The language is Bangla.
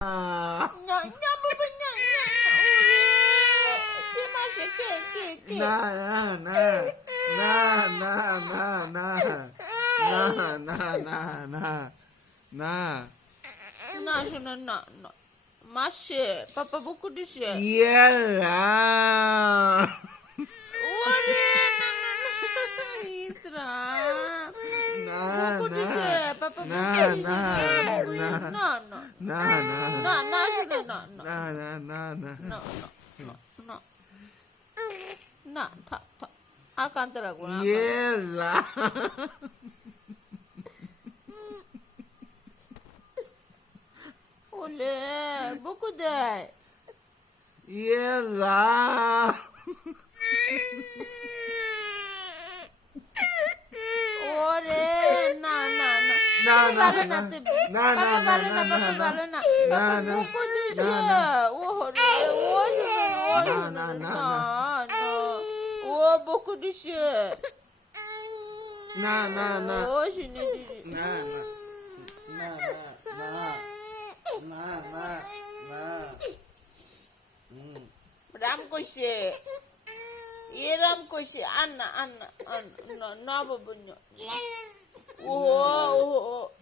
nya nya baba nya nya ure ti mashe ke Na na na na na na na na shona na mashe papa buku dishe Yeah. ure na isra buku dishe papa buku dishe Na shona না থাক আর কানতে রাখবো না Yeah. ওলে বুকু দেয় Yeah. ওরে না না না না, না, ভালো না না, তুমি না, না, বাবা না, ভালো না, না না, বাবা না, ভালো না না, বাবা না, বুকু দিছে না, ওরে ও শুনো না, না না, না ও বুকু দিছে না না না ও শুনে দিছে না না না না না না রাম কইছে এরাম কইছে আন্না আন্না আন্না না বাবা ও ও